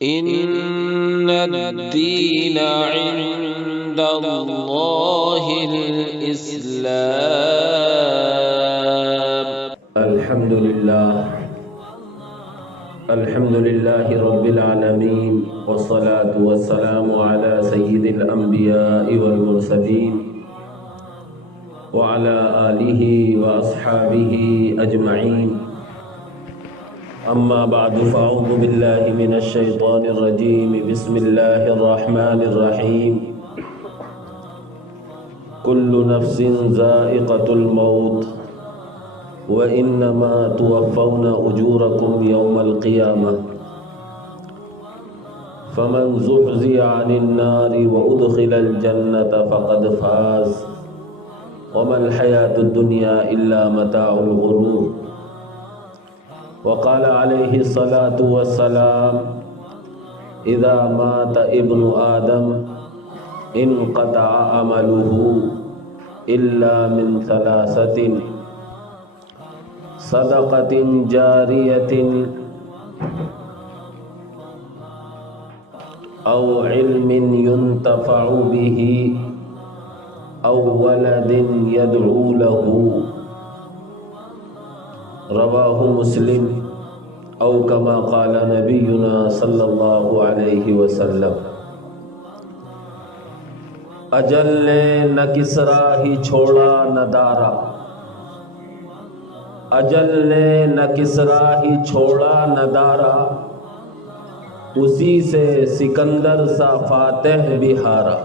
إن الدين عند الله الإسلام. الحمد لله رب العالمين، والصلاة والسلام على سيد الأنبياء والمرسلين وعلى آله وأصحابه أجمعين. أما بعد، فأعوذ بالله من الشيطان الرجيم. بسم الله الرحمن الرحيم. كل نفس ذائقة الموت وإنما توفون أجوركم يوم القيامة فمن زحزح عن النار وأدخل الجنة فقد فاز وما الحياة الدنيا إلا متاع الغرور. وقال عليه الصلاة والسلام: إذا مات ابن آدم انقطع عمله إلا من ثلاثة: صدقة جارية أو علم ينتفع به أو ولد يدعو له. رواه مسلم، او كما قال نبینا صلی اللہ علیہ وسلم. اجل نے نہ کسرا ہی چھوڑا نہ دارا، اجل نے نہ کسرا ہی چھوڑا نہ دارا، اسی سے سکندر سا فاتح بھی ہارا.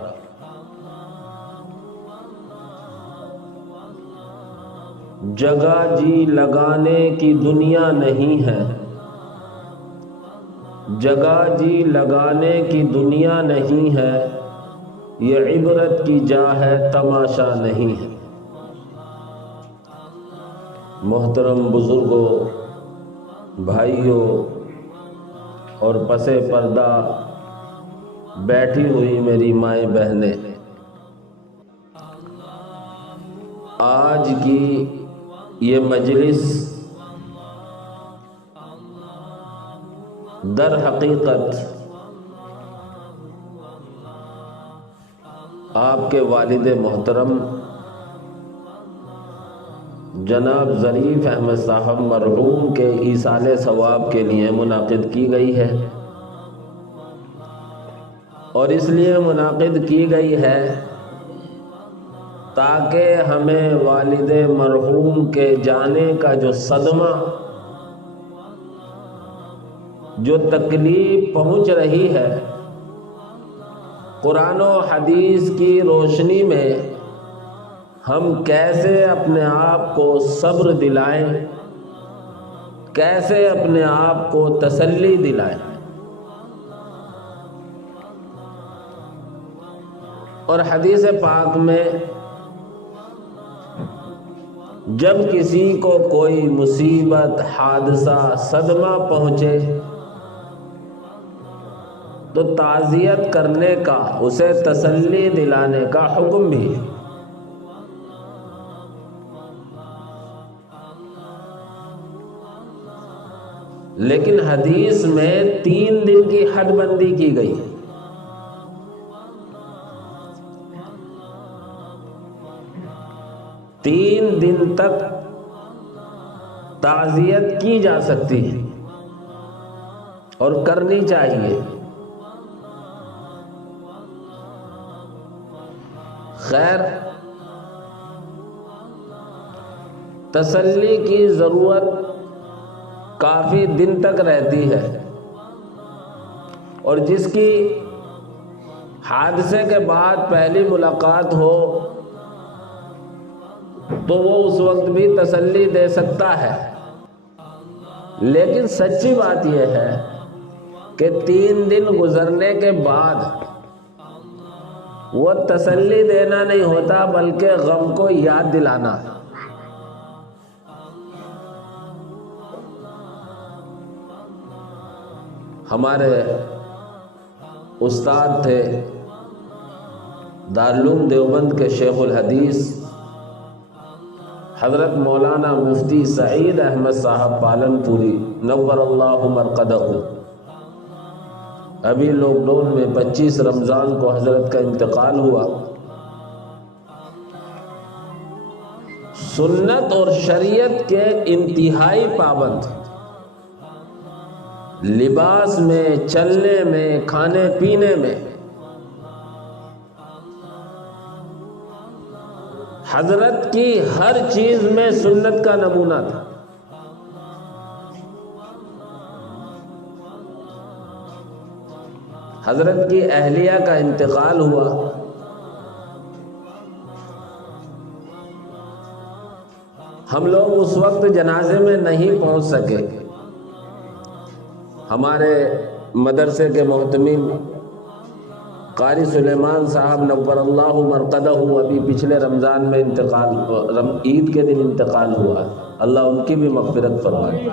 جگہ جی لگانے کی دنیا نہیں ہے، جگہ جی لگانے کی دنیا نہیں ہے، یہ عبرت کی جا ہے تماشا نہیں ہے. محترم بزرگوں، بھائیوں اور پسِ پردہ بیٹھی ہوئی میری مائیں بہنیں، آج کی یہ مجلس در حقیقت آپ کے والد محترم جناب ظریف احمد صاحب مرحوم کے ایصال ثواب کے لیے منعقد کی گئی ہے، اور اس لیے منعقد کی گئی ہے تاکہ ہمیں والد مرحوم کے جانے کا جو صدمہ، جو تکلیف پہنچ رہی ہے، قرآن و حدیث کی روشنی میں ہم کیسے اپنے آپ کو صبر دلائیں، کیسے اپنے آپ کو تسلی دلائیں. اور حدیث پاک میں جب کسی کو کوئی مصیبت، حادثہ، صدمہ پہنچے تو تعزیت کرنے کا، اسے تسلی دلانے کا حکم بھی ہے. لیکن حدیث میں 3 دن کی حد بندی کی گئی ہے. 3 دن تک تعزیت کی جا سکتی ہے اور کرنی چاہیے. خیر، تسلی کی ضرورت کافی دن تک رہتی ہے، اور جس کی حادثے کے بعد پہلی ملاقات ہو تو وہ اس وقت بھی تسلی دے سکتا ہے. لیکن سچی بات یہ ہے کہ 3 دن گزرنے کے بعد وہ تسلی دینا نہیں ہوتا، بلکہ غم کو یاد دلانا. ہمارے استاد تھے دارالعلوم دیوبند کے شیخ الحدیث حضرت مولانا مفتی سعید احمد صاحب پالن پوری نور اللہ مرقدہ. ابھی لاک ڈاؤن میں 25 رمضان کو حضرت کا انتقال ہوا. سنت اور شریعت کے انتہائی پابند، لباس میں، چلنے میں، کھانے پینے میں. حضرت کی ہر چیز میں سنت کا نمونہ تھا. حضرت کی اہلیہ کا انتقال ہوا. ہم لوگ اس وقت جنازے میں نہیں پہنچ سکے. ہمارے مدرسے کے محتمم قاری سلیمان صاحب نور اللہ مرقدہ ابھی پچھلے رمضان میں عید کے دن انتقال ہوا. اللہ ان کی بھی مغفرت فرمائے.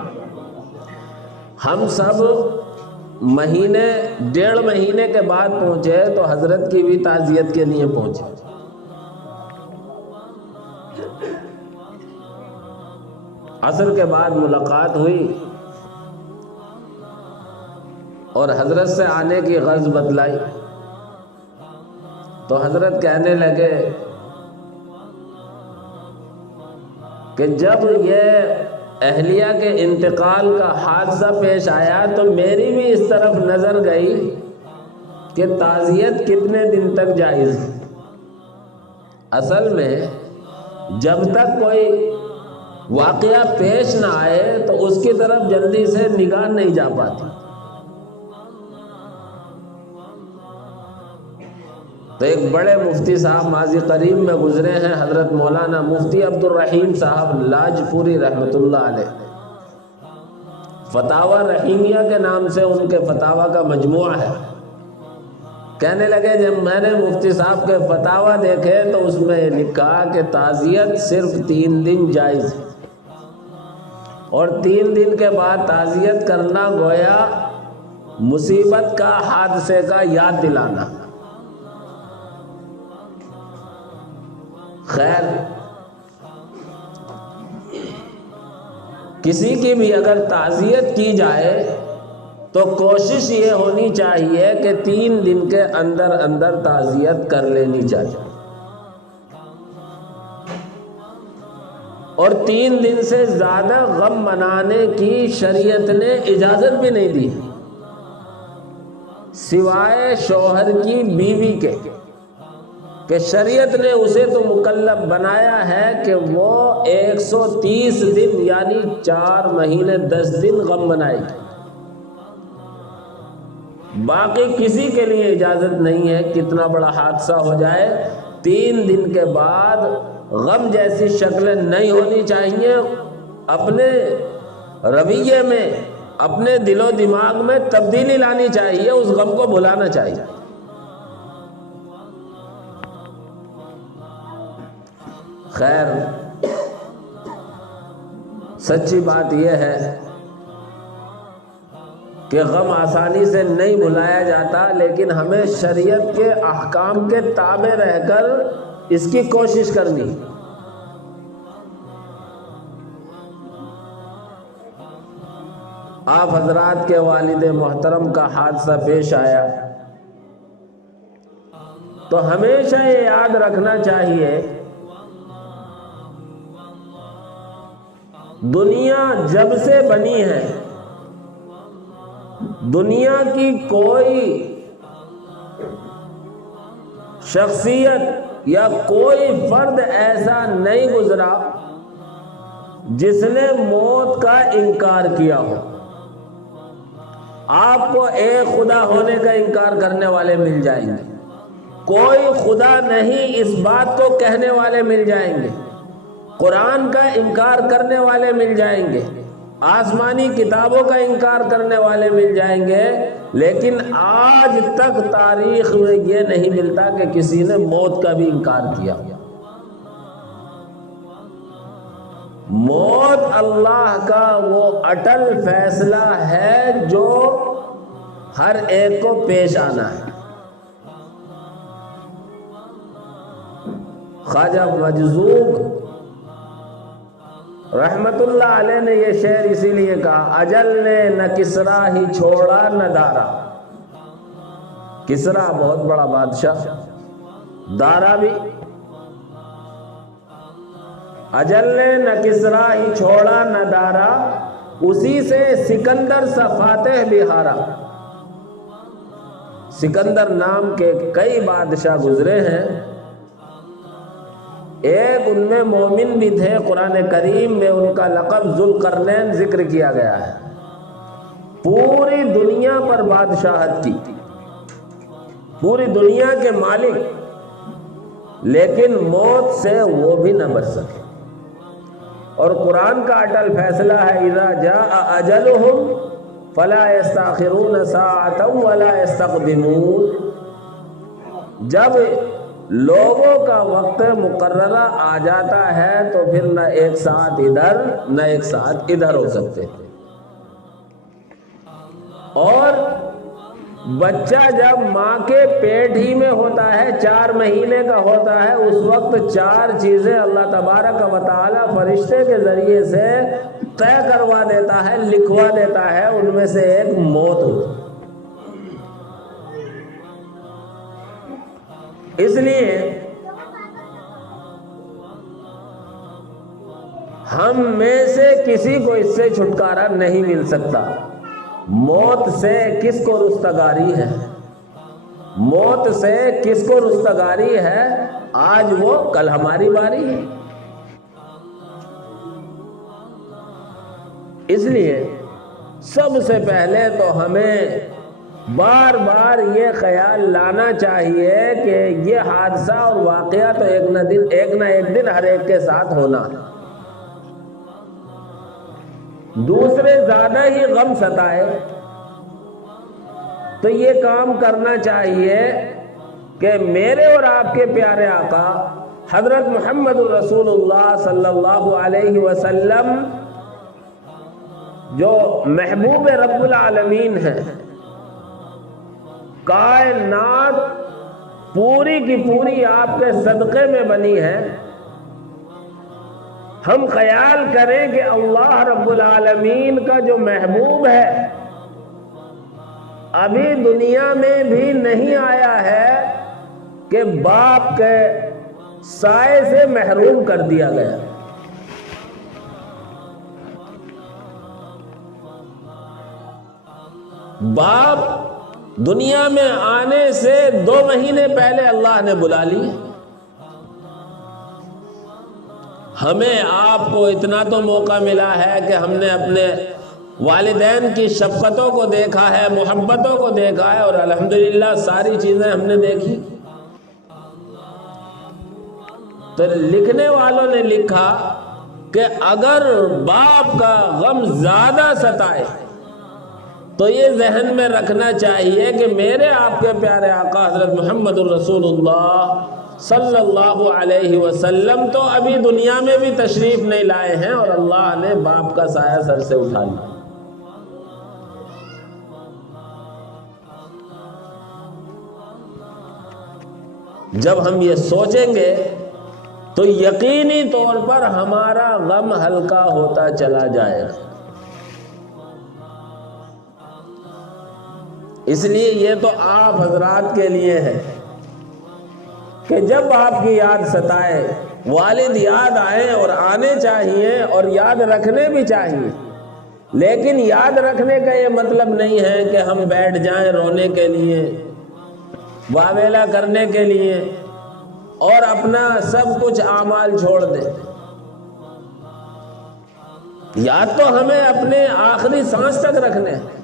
ہم سب ڈیڑھ مہینے کے بعد پہنچے تو حضرت کی بھی تعزیت کے لیے پہنچے. عصر کے بعد ملاقات ہوئی اور حضرت سے آنے کی غرض بتلائی تو حضرت کہنے لگے کہ جب یہ اہلیہ کے انتقال کا حادثہ پیش آیا تو میری بھی اس طرف نظر گئی کہ تعزیت کتنے دن تک جائز ہے. اصل میں جب تک کوئی واقعہ پیش نہ آئے تو اس کی طرف جلدی سے نگاہ نہیں جا پاتی. تو ایک بڑے مفتی صاحب ماضی قریب میں گزرے ہیں، حضرت مولانا مفتی عبد الرحیم صاحب لاجپوری رحمۃ اللہ علیہ. فتاوی رحیمیہ کے نام سے ان کے فتاوی کا مجموعہ ہے. کہنے لگے جب میں نے مفتی صاحب کے فتاوی دیکھے تو اس میں لکھا کہ تعزیت صرف 3 دن جائز ہے اور 3 دن کے بعد تعزیت کرنا گویا مصیبت کا، حادثے کا یاد دلانا. خیر، کسی کی بھی اگر تعزیت کی جائے تو کوشش یہ ہونی چاہیے کہ 3 دن کے اندر اندر تعزیت کر لینی چاہیے اور 3 دن سے زیادہ غم منانے کی شریعت نے اجازت بھی نہیں دی سوائے شوہر کی بیوی کے، کہ شریعت نے اسے تو مکلف بنایا ہے کہ وہ 130 دن یعنی 4 مہینے 10 دن غم منائے گی. باقی کسی کے لیے اجازت نہیں ہے کتنا بڑا حادثہ ہو جائے 3 دن کے بعد غم جیسی شکلیں نہیں ہونی چاہیے. اپنے رویے میں، اپنے دل و دماغ میں تبدیلی لانی چاہیے، اس غم کو بھلانا چاہیے. خیر، سچی بات یہ ہے کہ غم آسانی سے نہیں بھلایا جاتا، لیکن ہمیں شریعت کے احکام کے تابع رہ کر اس کی کوشش کرنی. آپ حضرات کے والد محترم کا حادثہ پیش آیا تو ہمیشہ یہ یاد رکھنا چاہیے دنیا جب سے بنی ہے دنیا کی کوئی شخصیت یا کوئی فرد ایسا نہیں گزرا جس نے موت کا انکار کیا ہو. آپ کو ایک خدا ہونے کا انکار کرنے والے مل جائیں گے، کوئی خدا نہیں اس بات کو کہنے والے مل جائیں گے، قرآن کا انکار کرنے والے مل جائیں گے، آسمانی کتابوں کا انکار کرنے والے مل جائیں گے، لیکن آج تک تاریخ میں یہ نہیں ملتا کہ کسی نے موت کا بھی انکار کیا. موت اللہ کا وہ اٹل فیصلہ ہے جو ہر ایک کو پیش آنا ہے. خواجہ مجذوب رحمت اللہ علیہ نے یہ شعر اسی لیے کہا، اجل نے نہ کسرا ہی چھوڑا نہ دارا، کسرا بہت بڑا بادشاہ، دارا بھی، اجل نے نہ کسرا ہی چھوڑا نہ دارا، اسی سے سکندر سا فاتح بھی ہارا۔ سکندر نام کے کئی بادشاہ گزرے ہیں، ایک ان میں مومن بھی تھے، قرآن کریم میں ان کا لقب ذوالقرنین ذکر کیا گیا ہے۔ پوری دنیا پر بادشاہت کی، پوری دنیا کے مالک، لیکن موت سے وہ بھی نہ بچ سکے۔ اور قرآن کا اٹل فیصلہ ہے اذا جاء اجلہم فلا یستاخرون ساعۃ ولا یستقدمون، جب لوگوں کا وقت مقررہ آ جاتا ہے تو پھر نہ ایک ساتھ ادھر نہ ایک ساتھ ادھر ہو سکتے۔ اور بچہ جب ماں کے پیٹ ہی میں ہوتا ہے، 4 مہینے کا ہوتا ہے، اس وقت 4 چیزیں اللہ تبارک و تعالی فرشتے کے ذریعے سے طے کروا دیتا ہے، لکھوا دیتا ہے، ان میں سے ایک موت ہوتی۔ اس لیے ہم میں سے کسی کو اس سے چھٹکارا نہیں مل سکتا۔ موت سے کس کو رستگاری ہے؟ موت سے کس کو رستگاری ہے؟ آج وہ، کل ہماری باری ہے۔ اس لیے سب سے پہلے تو ہمیں بار بار یہ خیال لانا چاہیے کہ یہ حادثہ اور واقعہ تو ایک نہ ایک دن ہر ایک کے ساتھ ہونا ہے۔ دوسرے زیادہ ہی غم ستائے تو یہ کام کرنا چاہیے کہ میرے اور آپ کے پیارے آقا حضرت محمد رسول اللہ صلی اللہ علیہ وسلم جو محبوب رب العالمین ہیں، کائنات پوری کی پوری آپ کے صدقے میں بنی ہے، ہم خیال کریں کہ اللہ رب العالمین کا جو محبوب ہے ابھی دنیا میں بھی نہیں آیا ہے کہ باپ کے سائے سے محروم کر دیا گیا۔ باپ دنیا میں آنے سے 2 مہینے پہلے اللہ نے بلا لی۔ ہمیں آپ کو اتنا تو موقع ملا ہے کہ ہم نے اپنے والدین کی شفقتوں کو دیکھا ہے، محبتوں کو دیکھا ہے، اور الحمدللہ ساری چیزیں ہم نے دیکھی۔ تو لکھنے والوں نے لکھا کہ اگر باپ کا غم زیادہ ستائے تو یہ ذہن میں رکھنا چاہیے کہ میرے آپ کے پیارے آقا حضرت محمد الرسول اللہ صلی اللہ علیہ وسلم تو ابھی دنیا میں بھی تشریف نہیں لائے ہیں، اور اللہ نے باپ کا سایہ سر سے اٹھا لیا۔ جب ہم یہ سوچیں گے تو یقینی طور پر ہمارا غم ہلکا ہوتا چلا جائے گا۔ اس لیے یہ تو آپ حضرات کے لیے ہے کہ جب آپ کی یاد ستائے، والد یاد آئیں، اور آنے چاہیے اور یاد رکھنے بھی چاہیے، لیکن یاد رکھنے کا یہ مطلب نہیں ہے کہ ہم بیٹھ جائیں رونے کے لیے، واویلا کرنے کے لیے، اور اپنا سب کچھ اعمال چھوڑ دیں۔ یاد تو ہمیں اپنے آخری سانس تک رکھنے ہیں۔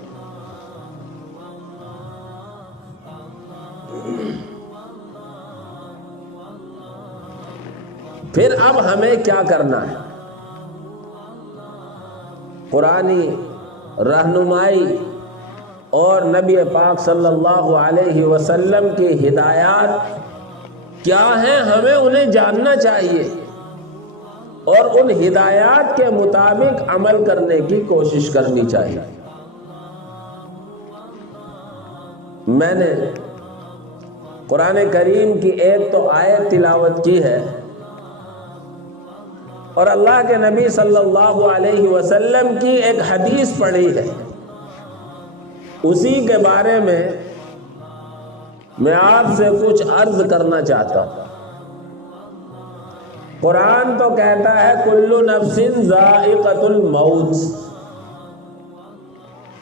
پھر اب ہمیں کیا کرنا ہے؟ قرآنی رہنمائی اور نبی پاک صلی اللہ علیہ وسلم کی ہدایات کیا ہیں، ہمیں انہیں جاننا چاہیے اور ان ہدایات کے مطابق عمل کرنے کی کوشش کرنی چاہیے۔ میں نے قرآن کریم کی ایک تو آیت تلاوت کی ہے، اور اللہ کے نبی صلی اللہ علیہ وسلم کی ایک حدیث پڑھی ہے۔ اسی کے بارے میں میں آپ سے کچھ عرض کرنا چاہتا ہوں۔ قرآن تو کہتا ہے کل نفس ذائقۃ الموت،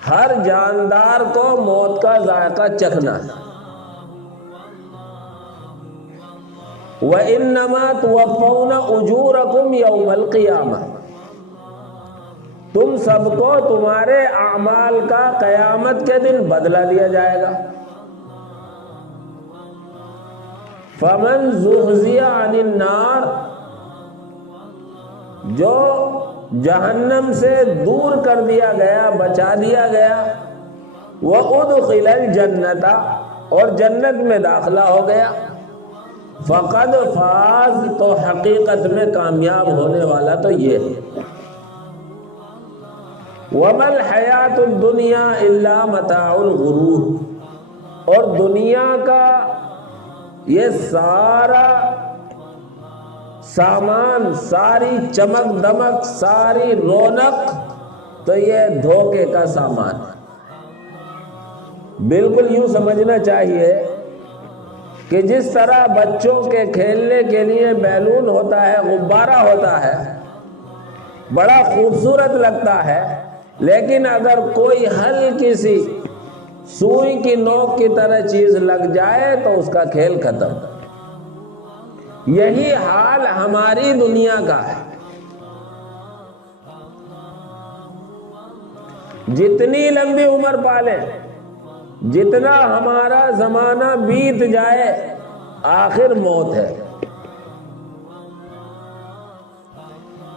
ہر جاندار کو موت کا ذائقہ چکھنا ہے۔ وَإِنَّمَا تُوَفَّوْنَ أُجُورَكُمْ يَوْمَ الْقِيَامَةِ، تم سب کو تمہارے اعمال کا قیامت کے دن بدلہ دیا جائے گا۔ فَمَنْ زُحْزِحَ عَنِ النَّارِ، جو جہنم سے دور کر دیا گیا، بچا دیا گیا، وَأُدْخِلَ الْجَنَّةَ، اور جنت میں داخلہ ہو گیا، فقد فاز، تو حقیقت میں کامیاب ہونے والا تو یہ ہے۔ وَمَا الْحَيَاةُ الدُّنْيَا إِلَّا مَتَاعُ الْغُرُورِ، اور دنیا کا یہ سارا سامان، ساری چمک دمک، ساری رونق، تو یہ دھوکے کا سامان ہے۔ بالکل یوں سمجھنا چاہیے کہ جس طرح بچوں کے کھیلنے کے لیے بیلون ہوتا ہے، غبارہ ہوتا ہے، بڑا خوبصورت لگتا ہے، لیکن اگر کوئی ہلکی سی سوئی کی نوک کی طرح چیز لگ جائے تو اس کا کھیل ختم۔ یہی حال ہماری دنیا کا ہے۔ جتنی لمبی عمر پالیں، جتنا ہمارا زمانہ بیت جائے، آخر موت ہے۔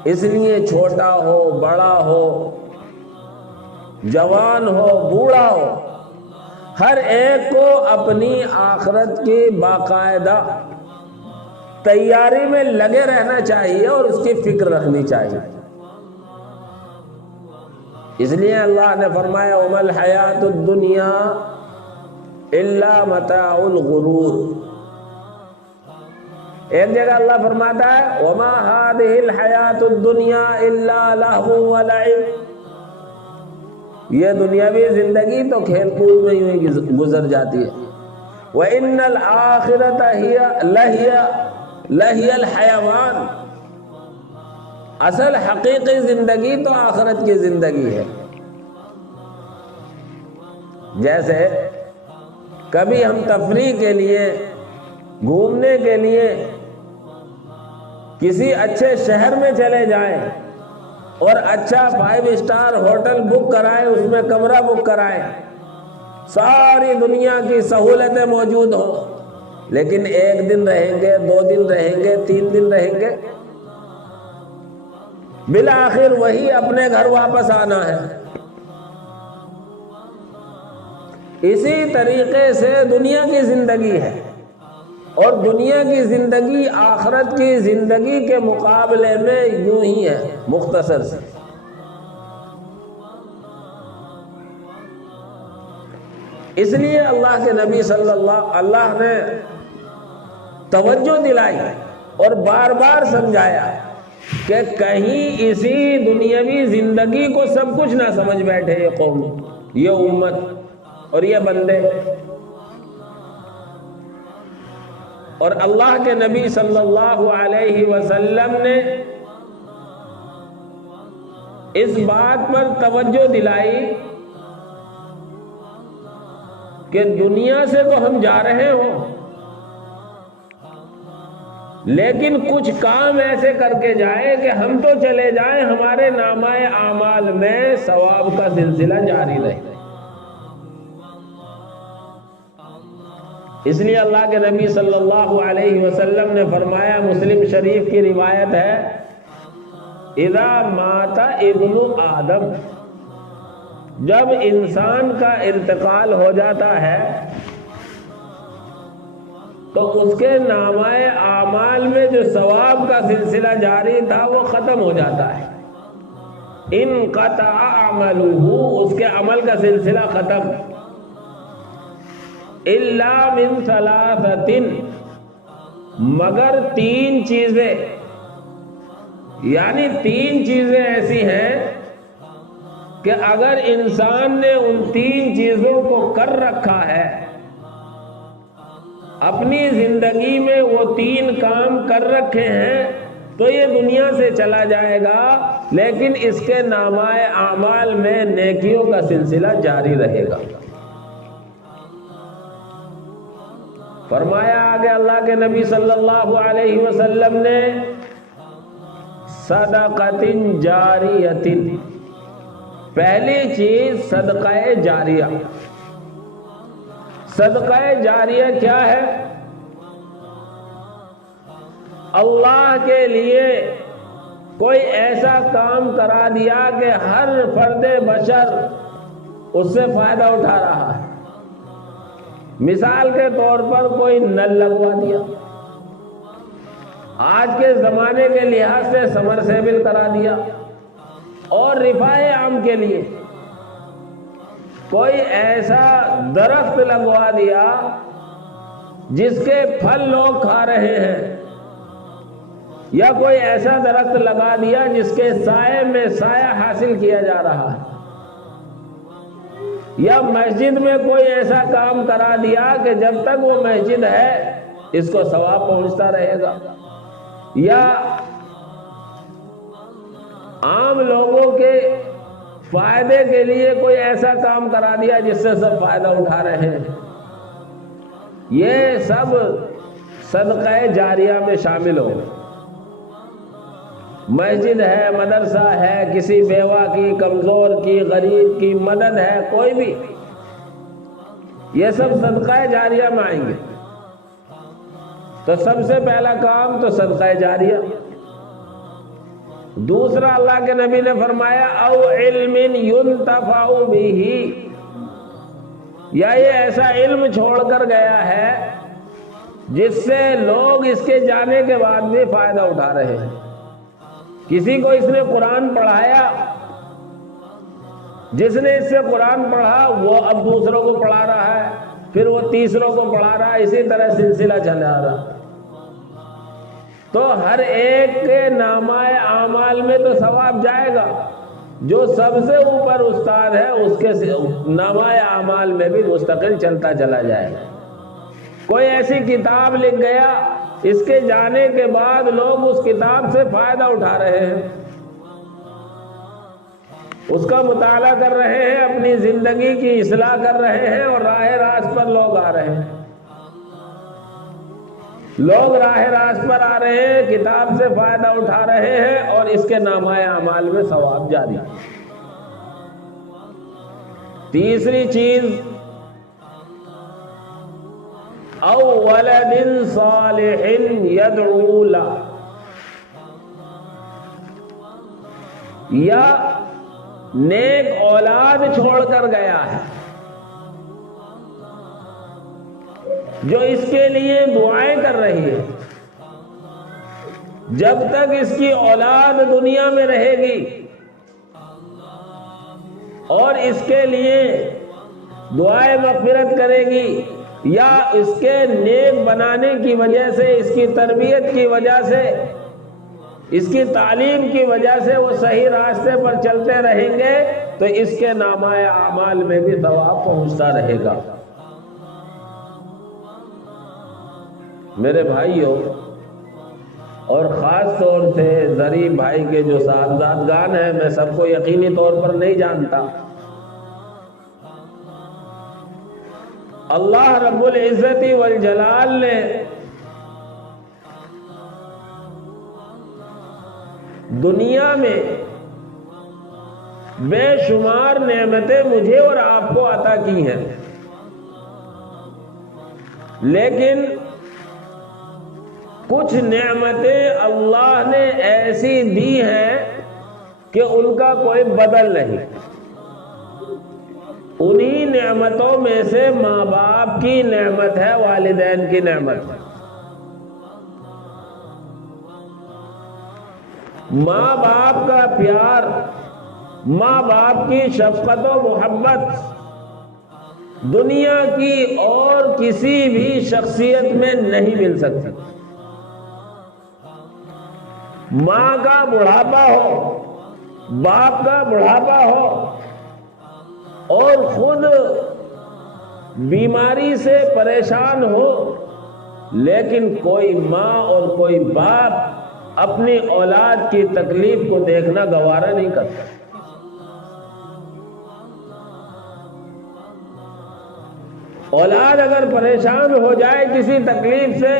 اس لیے چھوٹا ہو، بڑا ہو، جوان ہو، بوڑھا ہو، ہر ایک کو اپنی آخرت کی باقاعدہ تیاری میں لگے رہنا چاہیے اور اس کی فکر رکھنی چاہیے۔ اس لیے اللہ نے فرمایا وَمَا الْحَيَاةُ الدُّنْيَا إِلَّا مَتَاعُ الْغُرُورِ۔ ایک جگہ اللہ فرماتا ہے وَمَا هَٰذِهِ الْحَيَاةُ الدُّنْيَا إِلَّا لَهْوٌ وَلَعِبٌ، یہ دنیاوی زندگی تو کھیل کود میں ہی گزر جاتی ہے۔ وَإِنَّ الْآخِرَةَ لَهِيَ الْحَيَوَانُ، اصل حقیقی زندگی تو آخرت کی زندگی ہے۔ جیسے کبھی ہم تفریح کے لیے، گھومنے کے لیے کسی اچھے شہر میں چلے جائیں اور اچھا 5 اسٹار ہوٹل بک کرائیں، اس میں کمرہ بک کرائیں، ساری دنیا کی سہولتیں موجود ہوں، لیکن 1 دن رہیں گے، 2 دن رہیں گے، 3 دن رہیں گے، بالآخر وہی اپنے گھر واپس آنا ہے۔ اسی طریقے سے دنیا کی زندگی ہے، اور دنیا کی زندگی آخرت کی زندگی کے مقابلے میں یوں ہی ہے، مختصر سے۔ اس لیے اللہ کے نبی اللہ نے توجہ دلائی اور بار بار سمجھایا کہ کہیں اسی دنیاوی زندگی کو سب کچھ نہ سمجھ بیٹھے یہ قوم، یہ امت اور یہ بندے۔ اور اللہ کے نبی صلی اللہ علیہ وسلم نے اس بات پر توجہ دلائی کہ دنیا سے تو ہم جا رہے ہوں، لیکن کچھ کام ایسے کر کے جائیں کہ ہم تو چلے جائیں، ہمارے نامہ اعمال میں ثواب کا سلسلہ جاری رہے۔ اس لیے اللہ کے نبی صلی اللہ علیہ وسلم نے فرمایا، مسلم شریف کی روایت ہے، اذا مات ابن آدم، جب انسان کا انتقال ہو جاتا ہے تو اس کے نامہ اعمال میں جو ثواب کا سلسلہ جاری تھا وہ ختم ہو جاتا ہے۔ انقطع عملہ، اس کے عمل کا سلسلہ ختم۔ الا من ثلاثۃ، مگر 3 چیزیں، یعنی 3 چیزیں ایسی ہیں کہ اگر انسان نے ان 3 چیزوں کو کر رکھا ہے اپنی زندگی میں وہ 3 کام کر رکھے ہیں تو یہ دنیا سے چلا جائے گا، لیکن اس کے نامہ اعمال میں نیکیوں کا سلسلہ جاری رہے گا۔ فرمایا آگے اللہ کے نبی صلی اللہ علیہ وسلم نے، صدقۃ جاریۃ، پہلی چیز صدقہ جاریہ۔ صدقہ جاریہ کیا ہے؟ اللہ کے لیے کوئی ایسا کام کرا دیا کہ ہر فرد بشر اس سے فائدہ اٹھا رہا ہے۔ مثال کے طور پر کوئی نل لگوا دیا، آج کے زمانے کے لحاظ سے سمرسیبل کرا دیا، اور رفاہ عام کے لیے کوئی ایسا درخت لگوا دیا جس کے پھل لوگ کھا رہے ہیں، یا کوئی ایسا درخت لگا دیا جس کے سائے میں سایہ حاصل کیا جا رہا ہے، یا مسجد میں کوئی ایسا کام کرا دیا کہ جب تک وہ مسجد ہے اس کو ثواب پہنچتا رہے گا، یا عام لوگوں کے فائدے کے لیے کوئی ایسا کام کرا دیا جس سے سب فائدہ اٹھا رہے ہیں۔ یہ سب صدقہ جاریہ میں شامل ہو۔ مسجد ہے، مدرسہ ہے، کسی بیوہ کی، کمزور کی، غریب کی مدد ہے، کوئی بھی، یہ سب صدقہ جاریہ میں آئیں گے۔ تو سب سے پہلا کام تو صدقہ جاریہ۔ دوسرا اللہ کے نبی نے فرمایا او علم ينتفع به، یا یہ ایسا علم چھوڑ کر گیا ہے جس سے لوگ اس کے جانے کے بعد بھی فائدہ اٹھا رہے ہیں۔ کسی کو اس نے قرآن پڑھایا، جس نے اس سے قرآن پڑھا وہ اب دوسروں کو پڑھا رہا ہے، پھر وہ تیسروں کو پڑھا رہا ہے، اسی طرح سلسلہ چلا رہا۔ تو ہر ایک کے نامہ اعمال میں تو ثواب جائے گا، جو سب سے اوپر استاد ہے اس کے نامہ اعمال میں بھی مستقل چلتا چلا جائے گا۔ کوئی ایسی کتاب لکھ گیا، اس کے جانے کے بعد لوگ اس کتاب سے فائدہ اٹھا رہے ہیں، اس کا مطالعہ کر رہے ہیں، اپنی زندگی کی اصلاح کر رہے ہیں، اور راہ راست پر لوگ آ رہے ہیں۔ لوگ راہ راست پر آ رہے ہیں، کتاب سے فائدہ اٹھا رہے ہیں، اور اس کے نامہ اعمال میں ثواب جاری۔ تیسری چیز او ولد صالح يدعو له، یا نیک اولاد چھوڑ کر گیا ہے جو اس کے لیے دعائیں کر رہی ہے۔ جب تک اس کی اولاد دنیا میں رہے گی اور اس کے لیے دعائیں مغفرت کرے گی، یا اس کے نیک بنانے کی وجہ سے، اس کی تربیت کی وجہ سے، اس کی تعلیم کی وجہ سے وہ صحیح راستے پر چلتے رہیں گے، تو اس کے نامہ اعمال میں بھی ثواب پہنچتا رہے گا۔ میرے بھائیوں، اور خاص طور سے ظریف بھائی کے جو صاحبزادگان ہیں، میں سب کو یقینی طور پر نہیں جانتا، اللہ رب العزت والجلال نے دنیا میں بے شمار نعمتیں مجھے اور آپ کو عطا کی ہیں، لیکن کچھ نعمتیں اللہ نے ایسی دی ہیں کہ ان کا کوئی بدل نہیں۔ انہی نعمتوں میں سے ماں باپ کی نعمت ہے، والدین کی نعمت ہے۔ ماں باپ کا پیار، ماں باپ کی شفقت و محبت دنیا کی اور کسی بھی شخصیت میں نہیں مل سکتی۔ ماں کا بڑھاپا ہو، باپ کا بڑھاپا ہو، اور خود بیماری سے پریشان ہو، لیکن کوئی ماں اور کوئی باپ اپنی اولاد کی تکلیف کو دیکھنا گوارا نہیں کرتا۔ اولاد اگر پریشان ہو جائے کسی تکلیف سے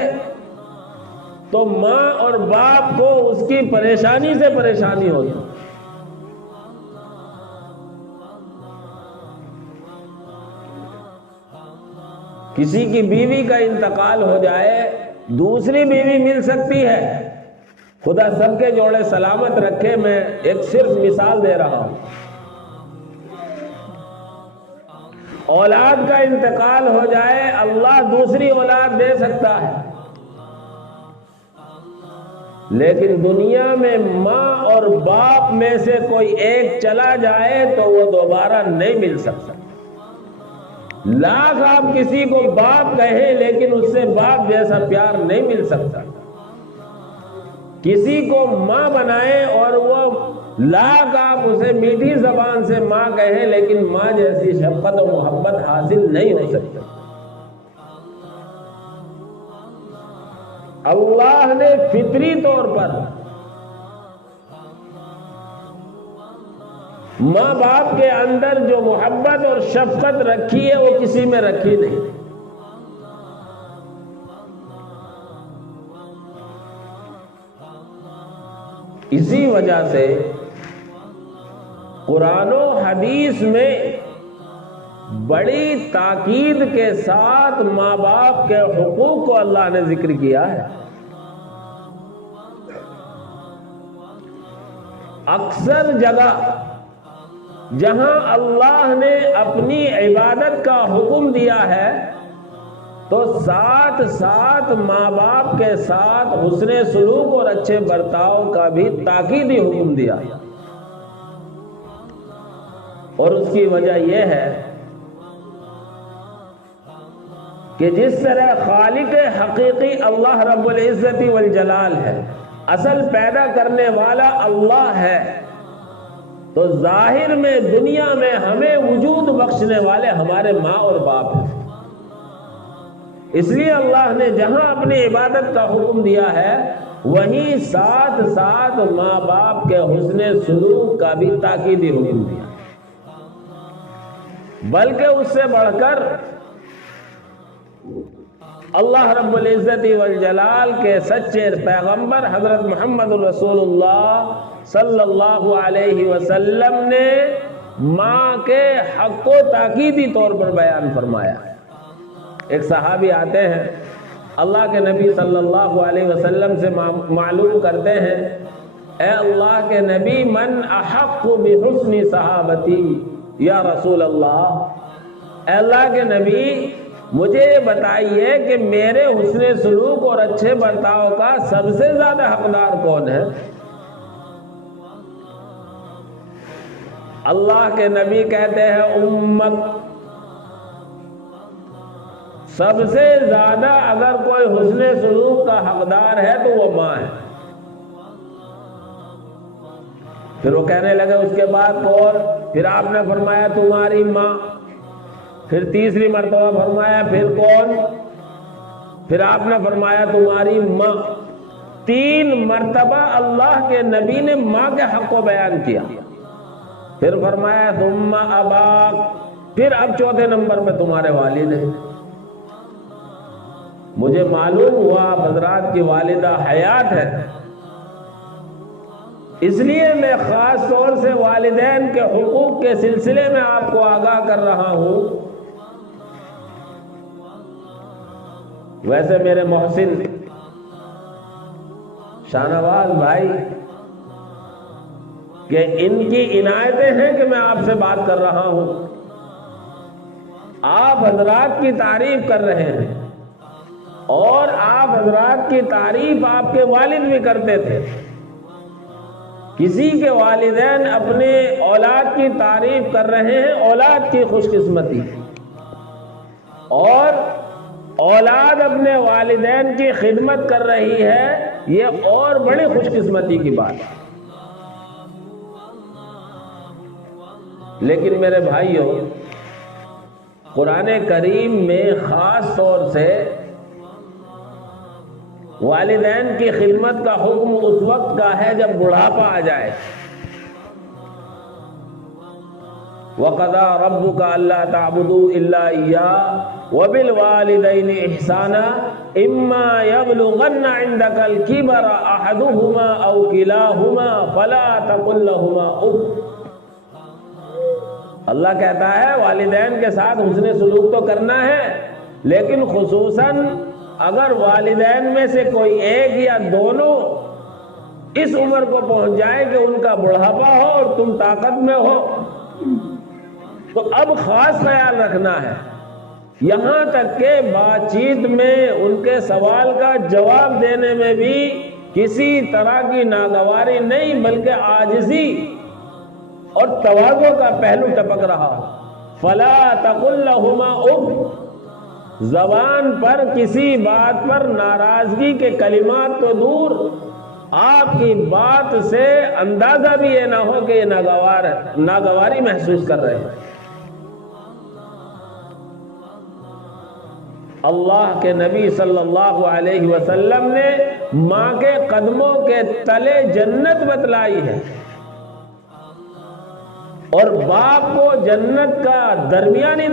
تو ماں اور باپ کو اس کی پریشانی سے پریشانی ہوتی۔ کسی کی بیوی کا انتقال ہو جائے دوسری بیوی مل سکتی ہے، خدا سب کے جوڑے سلامت رکھے، میں ایک صرف مثال دے رہا ہوں۔ اولاد کا انتقال ہو جائے اللہ دوسری اولاد دے سکتا ہے، لیکن دنیا میں ماں اور باپ میں سے کوئی ایک چلا جائے تو وہ دوبارہ نہیں مل سکتا۔ لاکھ آپ کسی کو باپ کہیں لیکن اس سے باپ جیسا پیار نہیں مل سکتا۔ کسی کو ماں بنائیں اور وہ لاکھ آپ اسے میٹھی زبان سے ماں کہیں لیکن ماں جیسی شفقت و محبت حاصل نہیں ہو سکتی۔ اللہ نے فطری طور پر ماں باپ کے اندر جو محبت اور شفقت رکھی ہے وہ کسی میں رکھی نہیں۔ اسی وجہ سے قرآن و حدیث میں بڑی تاکید کے ساتھ ماں باپ کے حقوق کو اللہ نے ذکر کیا ہے۔ اکثر جگہ جہاں اللہ نے اپنی عبادت کا حکم دیا ہے تو ساتھ ساتھ ماں باپ کے ساتھ حسن سلوک اور اچھے برتاؤ کا بھی تاکیدی حکم دیا، اور اس کی وجہ یہ ہے کہ جس طرح خالق حقیقی اللہ رب العزت والجلال ہے، اصل پیدا کرنے والا اللہ ہے، تو ظاہر میں دنیا میں ہمیں وجود بخشنے والے ہمارے ماں اور باپ ہیں۔ اس لیے اللہ نے جہاں اپنی عبادت کا حکم دیا ہے وہیں ساتھ ساتھ ماں باپ کے حسن سلوک کا بھی تاکیدی حکم دیا، بلکہ اس سے بڑھ کر اللہ رب العزت والجلال کے سچے پیغمبر حضرت محمد رسول اللہ صلی اللہ علیہ وسلم نے ماں کے حق کو تاکیدی طور پر بیان فرمایا۔ ایک صحابی آتے ہیں، اللہ کے نبی صلی اللہ علیہ وسلم سے معلوم کرتے ہیں، اے اللہ کے نبی، من احق بحسن صحابتی یا رسول اللہ، اے اللہ کے نبی مجھے یہ بتائیے کہ میرے حسن سلوک اور اچھے برتاؤ کا سب سے زیادہ حقدار کون ہے؟ اللہ کے نبی کہتے ہیں امت، سب سے زیادہ اگر کوئی حسن سلوک کا حقدار ہے تو وہ ماں ہے۔ پھر وہ کہنے لگے اس کے بعد کون؟ پھر آپ نے فرمایا تمہاری ماں، پھر تیسری مرتبہ فرمایا پھر کون؟ پھر آپ نے فرمایا تمہاری ماں۔ 3 مرتبہ اللہ کے نبی نے ماں کے حق کو بیان کیا، پھر فرمایا ثم اباک، پھر اب چوتھے نمبر پہ تمہارے والد ہیں۔ مجھے معلوم ہوا آپ حضرات کی والدہ حیات ہے، اس لیے میں خاص طور سے والدین کے حقوق کے سلسلے میں آپ کو آگاہ کر رہا ہوں۔ ویسے میرے محسن شاہنواز بھائی کہ ان کی عنایتیں ہیں کہ میں آپ سے بات کر رہا ہوں، آپ حضرات کی تعریف کر رہے ہیں، اور آپ حضرات کی تعریف آپ کے والد بھی کرتے تھے۔ کسی کے والدین اپنے اولاد کی تعریف کر رہے ہیں، اولاد کی خوش قسمتی، اور اولاد اپنے والدین کی خدمت کر رہی ہے، یہ اور بڑی خوش قسمتی کی بات ہے۔ لیکن میرے بھائیوں، قرآن کریم میں خاص طور سے والدین کی خدمت کا حکم اس وقت کا ہے جب بڑھاپا آ جائے. وَقَضَىٰ رَبُّكَ أَلَّا تَعْبُدُوا إِلَّا إِيَّاهُ وَبِالْوَالِدَيْنِ إِحْسَانًا إِمَّا يَبْلُغَنَّ عِندَكَ الْكِبَرَ أَحَدُهُمَا أَوْ كِلَاهُمَا فَلَا تَقُل لَّهُمَا أُفٍّ. اللہ کہتا ہے والدین کے ساتھ حسن سلوک تو کرنا ہے، لیکن خصوصاً اگر والدین میں سے کوئی ایک یا دونوں اس عمر کو پہنچ جائے کہ ان کا بڑھاپا ہو اور تم طاقت میں ہو، تو اب خاص خیال رکھنا ہے، یہاں تک کہ بات چیت میں ان کے سوال کا جواب دینے میں بھی کسی طرح کی ناگواری نہیں بلکہ عاجزی اور تواضع کا پہلو ٹپک رہا. فلا تقل لهما اف، زبان پر کسی بات پر ناراضگی کے کلمات تو دور، آپ کی بات سے اندازہ بھی یہ نہ ہو کہ یہ ناگواری محسوس کر رہے ہیں. اللہ کے نبی صلی اللہ علیہ وسلم نے ماں کے قدموں کے تلے جنت بتلائی ہے اور باپ کو جنت کا درمیانی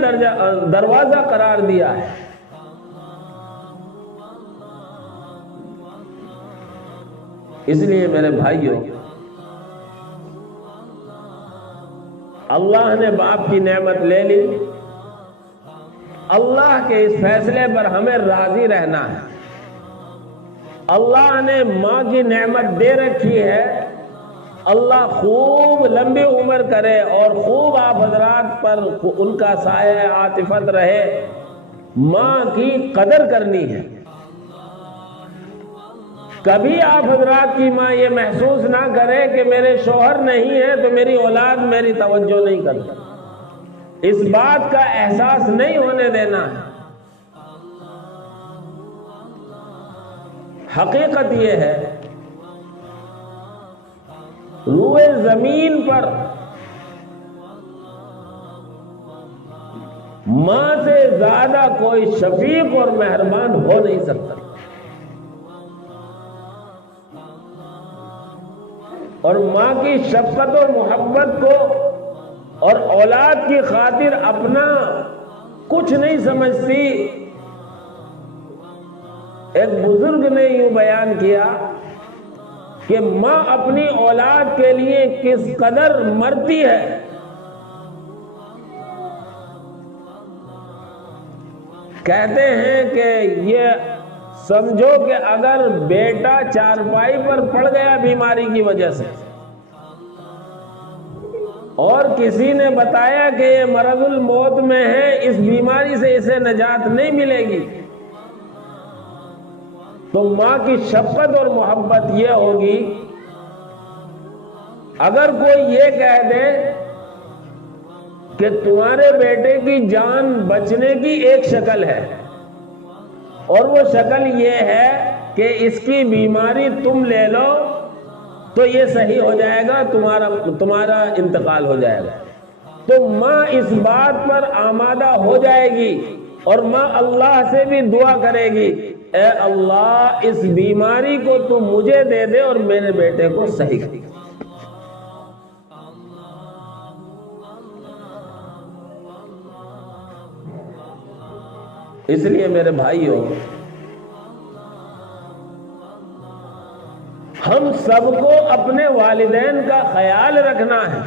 دروازہ قرار دیا ہے. اس لیے میرے بھائیوں، اللہ نے باپ کی نعمت لے لی، اللہ کے اس فیصلے پر ہمیں راضی رہنا ہے. اللہ نے ماں کی نعمت دے رکھی ہے، اللہ خوب لمبی عمر کرے اور خوب آپ حضرات پر ان کا سایہ عاطفت رہے. ماں کی قدر کرنی ہے. کبھی آپ حضرات کی ماں یہ محسوس نہ کرے کہ میرے شوہر نہیں ہے تو میری اولاد میری توجہ نہیں کرتی. اس بات کا احساس نہیں ہونے دینا ہے. حقیقت یہ ہے، روئے زمین پر ماں سے زیادہ کوئی شفیق اور مہربان ہو نہیں سکتا. اور ماں کی شفقت اور محبت کو اور اولاد کی خاطر اپنا کچھ نہیں سمجھتی. ایک بزرگ نے یوں بیان کیا کہ ماں اپنی اولاد کے لیے کس قدر مرتی ہے. کہتے ہیں کہ یہ سمجھو کہ اگر بیٹا چارپائی پر پڑ گیا بیماری کی وجہ سے اور کسی نے بتایا کہ یہ مرض الموت میں ہے، اس بیماری سے اسے نجات نہیں ملے گی، تو ماں کی شفقت اور محبت یہ ہوگی، اگر کوئی یہ کہہ دے کہ تمہارے بیٹے کی جان بچنے کی ایک شکل ہے اور وہ شکل یہ ہے کہ اس کی بیماری تم لے لو تو یہ صحیح ہو جائے گا، تمہارا انتقال ہو جائے گا، تو ماں اس بات پر آمادہ ہو جائے گی اور ماں اللہ سے بھی دعا کرے گی، اے اللہ اس بیماری کو تم مجھے دے دے اور میرے بیٹے کو صحیح کر. اس لیے میرے بھائیوں، ہم سب کو اپنے والدین کا خیال رکھنا ہے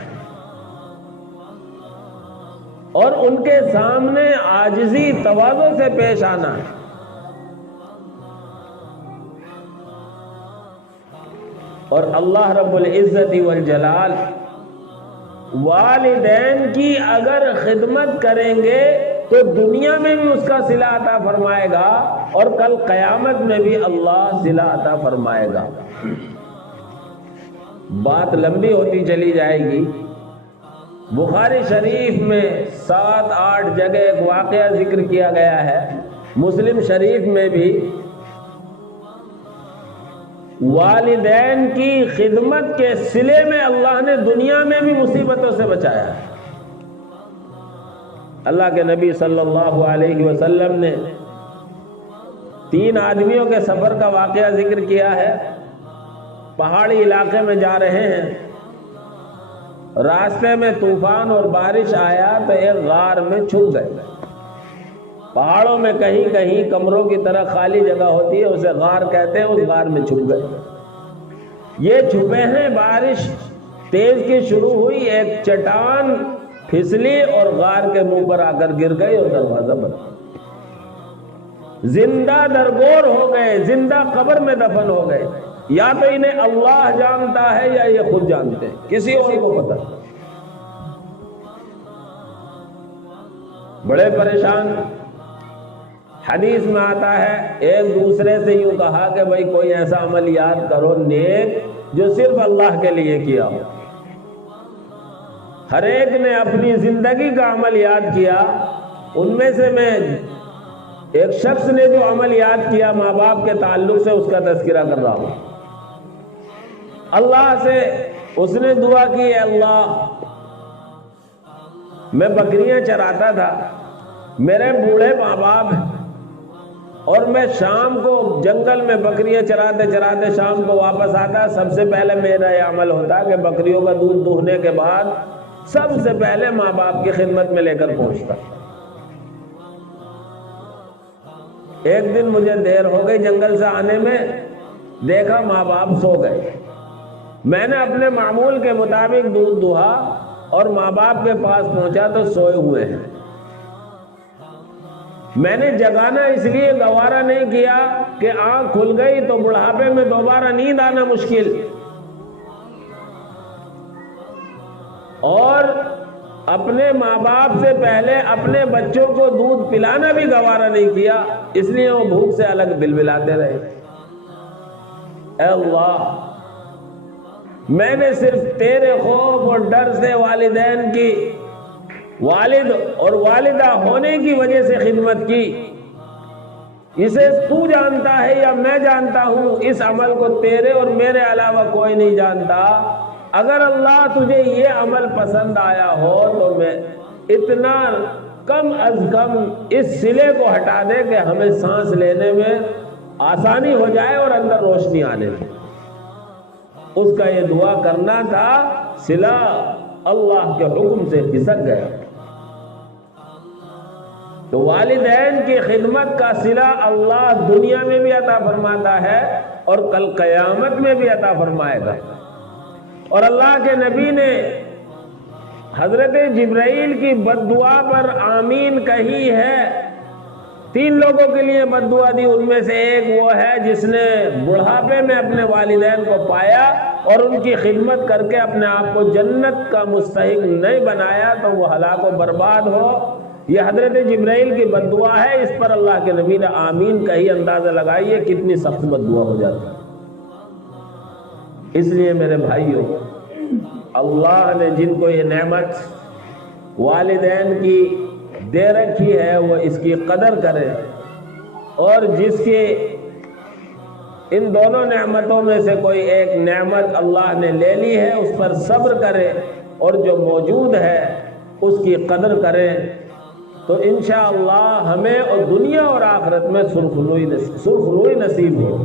اور ان کے سامنے عاجزی تواضع سے پیش آنا ہے. اور اللہ رب العزت والجلال والدین کی اگر خدمت کریں گے تو دنیا میں بھی اس کا صلہ عطا فرمائے گا اور کل قیامت میں بھی اللہ صلہ عطا فرمائے گا. بات لمبی ہوتی چلی جائے گی. بخاری شریف میں 7-8 جگہ ایک واقعہ ذکر کیا گیا ہے. مسلم شریف میں بھی والدین کی خدمت کے صلے میں اللہ نے دنیا میں بھی مصیبتوں سے بچایا ہے. اللہ کے نبی صلی اللہ علیہ وسلم نے 3 آدمیوں کے سفر کا واقعہ ذکر کیا ہے۔ پہاڑی علاقے میں جا رہے ہیں، راستے میں طوفان اور بارش آیا تو ایک غار میں چھپ گئے۔ پہاڑوں میں کہیں کہیں کمروں کی طرح خالی جگہ ہوتی ہے، اسے غار کہتے ہیں، اس غار میں چھپ گئے۔ یہ چھپے ہیں، بارش تیز کی شروع ہوئی، ایک چٹان پھسلی اور غار کے منہ پر آ کر گر گئی اور دروازہ بند۔ زندہ درگور ہو گئے، زندہ قبر میں دفن ہو گئے۔ یا تو انہیں اللہ جانتا ہے یا یہ خود جانتے ہیں، کسی اور کو پتہ نہیں۔ بڑے پریشان۔ حدیث میں آتا ہے ایک دوسرے سے یوں کہا کہ بھائی کوئی ایسا عمل یاد کرو نیک جو صرف اللہ کے لیے کیا ہو۔ ہر ایک نے اپنی زندگی کا عمل یاد کیا۔ ان میں سے میں ایک شخص نے جو عمل یاد کیا ماں باپ کے تعلق سے، اس کا تذکرہ کر رہا ہوں۔ اللہ سے اس نے دعا کی، اے اللہ میں بکریاں چراتا تھا، میرے بوڑھے ماں باپ ہیں، اور میں شام کو جنگل میں بکریاں چراتے چراتے شام کو واپس آتا، سب سے پہلے میرا یہ عمل ہوتا کہ بکریوں کا دودھ دوہنے کے بعد سب سے پہلے ماں باپ کی خدمت میں لے کر پہنچتا۔ ایک دن مجھے دیر ہو گئی جنگل سے آنے میں، دیکھا ماں باپ سو گئے۔ میں نے اپنے معمول کے مطابق دودھ دوہا اور ماں باپ کے پاس پہنچا تو سوئے ہوئے ہیں۔ میں نے جگانا اس لیے گوارا نہیں کیا کہ آنکھ کھل گئی تو بڑھاپے میں دوبارہ نیند آنا مشکل، اور اپنے ماں باپ سے پہلے اپنے بچوں کو دودھ پلانا بھی گوارا نہیں کیا، اس لیے وہ بھوک سے الگ بلبلاتے رہے۔ اے اللہ، میں نے صرف تیرے خوف اور ڈر سے والدین کی، والد اور والدہ ہونے کی وجہ سے خدمت کی۔ اسے تو جانتا ہے یا میں جانتا ہوں، اس عمل کو تیرے اور میرے علاوہ کوئی نہیں جانتا۔ اگر اللہ تجھے یہ عمل پسند آیا ہو تو میں اتنا کم از کم اس صلے کو ہٹا دے کہ ہمیں سانس لینے میں آسانی ہو جائے اور اندر روشنی آنے میں۔ اس کا یہ دعا کرنا تھا، صلہ اللہ کے حکم سے کھسک گیا۔ تو والدین کی خدمت کا صلہ اللہ دنیا میں بھی عطا فرماتا ہے اور کل قیامت میں بھی عطا فرمائے گا۔ اور اللہ کے نبی نے حضرت جبرائیل کی بد دعا پر آمین کہی ہے۔ 3 لوگوں کے لیے بد دعا دی، ان میں سے ایک وہ ہے جس نے بڑھاپے میں اپنے والدین کو پایا اور ان کی خدمت کر کے اپنے آپ کو جنت کا مستحق نہیں بنایا تو وہ ہلاک و برباد ہو۔ یہ حضرت جبرائیل کی بد دعا ہے، اس پر اللہ کے نبی نے آمین کہی۔ اندازہ لگائیے کتنی سخت بد دعا ہو جاتی ہے۔ اس لیے میرے بھائیوں، اللہ نے جن کو یہ نعمت والدین کی دے رکھی ہے وہ اس کی قدر کرے، اور جس کے ان دونوں نعمتوں میں سے کوئی ایک نعمت اللہ نے لے لی ہے اس پر صبر کرے، اور جو موجود ہے اس کی قدر کرے، تو انشاءاللہ ہمیں اور دنیا اور آخرت میں سرخروئی نصیب ہو۔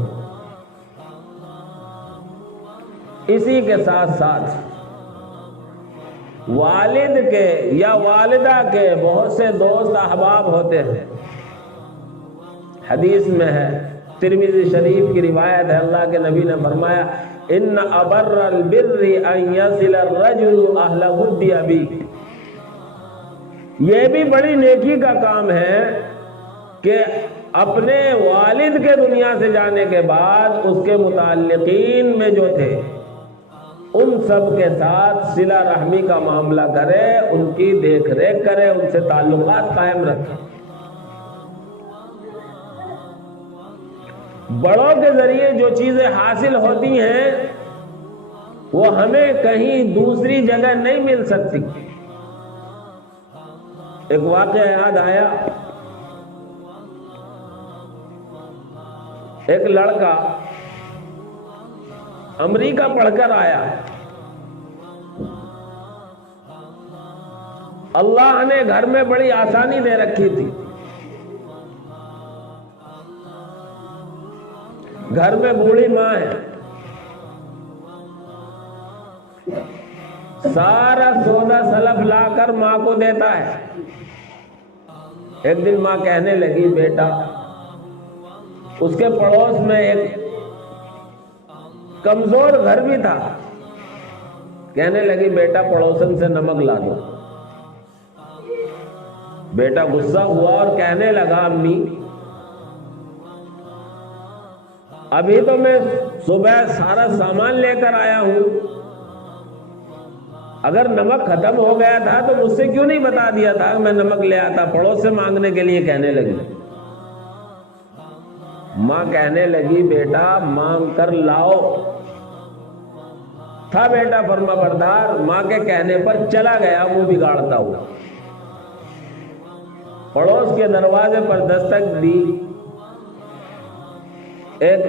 اسی کے ساتھ ساتھ والد کے یا والدہ کے بہت سے دوست احباب ہوتے ہیں۔ حدیث میں ہے، ترمذی شریف کی روایت ہے، اللہ کے نبی نے فرمایا ان ابر البر ان یصل الرجل اہل ود ابی۔ یہ بھی بڑی نیکی کا کام ہے کہ اپنے والد کے دنیا سے جانے کے بعد اس کے متعلقین میں جو تھے ان سب کے ساتھ صلہ رحمی کا معاملہ کرے، ان کی دیکھ ریکھ کرے، ان سے تعلقات قائم رکھے۔ بڑوں کے ذریعے جو چیزیں حاصل ہوتی ہیں وہ ہمیں کہیں دوسری جگہ نہیں مل سکتی۔ ایک واقعہ یاد آیا، ایک لڑکا امریکہ پڑھ کر آیا، اللہ نے گھر میں بڑی آسانی دے رکھی تھی، گھر میں بوڑھی ماں ہے، سارا سودا سلف لا کر ماں کو دیتا ہے۔ ایک دن ماں کہنے لگی بیٹا، اس کے پڑوس میں ایک کمزور گھر بھی تھا، کہنے لگی بیٹا پڑوسن سے نمک لا دو۔ بیٹا غصہ ہوا اور کہنے لگا امی ابھی تو میں صبح سارا سامان لے کر آیا ہوں، اگر نمک ختم ہو گیا تھا تو مجھ سے کیوں نہیں بتا دیا تھا کہ میں نمک لے آتا، پڑوس سے مانگنے کے لیے کہنے لگی۔ ماں کہنے لگی بیٹا مانگ کر لاؤ۔ تھا بیٹا فرما بردار، ماں کے کہنے پر چلا گیا منہ بگاڑتا ہوا، پڑوس کے دروازے پر دستک دی، ایک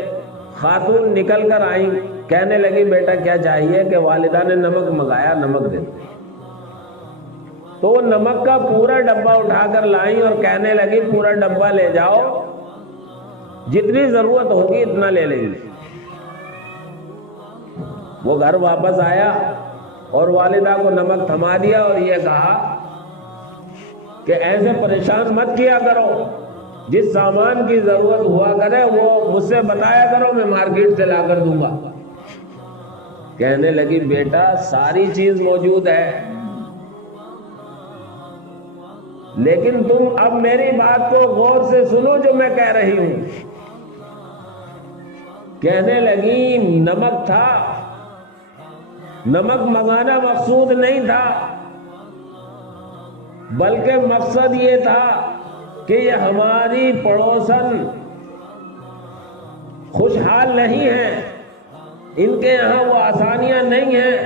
خاتون نکل کر آئی، کہنے لگی بیٹا کیا چاہیے؟ کہ والدہ نے نمک منگایا، نمک دے۔ تو وہ نمک کا پورا ڈبہ اٹھا کر لائیں اور کہنے لگی پورا ڈبہ لے جاؤ، جتنی ضرورت ہوگی اتنا لے لیں گے۔ وہ گھر واپس آیا اور والدہ کو نمک تھما دیا اور یہ کہا کہ ایسے پریشان مت کیا کرو، جس سامان کی ضرورت ہوا کرے وہ مجھ سے بتایا کرو، میں مارکیٹ سے لا کر دوں گا۔ کہنے لگی بیٹا ساری چیز موجود ہے، لیکن تم اب میری بات کو غور سے سنو جو میں کہہ رہی ہوں۔ کہنے لگی نمک تھا، نمک منگانا مقصود نہیں تھا، بلکہ مقصد یہ تھا کہ یہ ہماری پڑوسن خوشحال نہیں ہیں، ان کے یہاں وہ آسانیاں نہیں ہیں،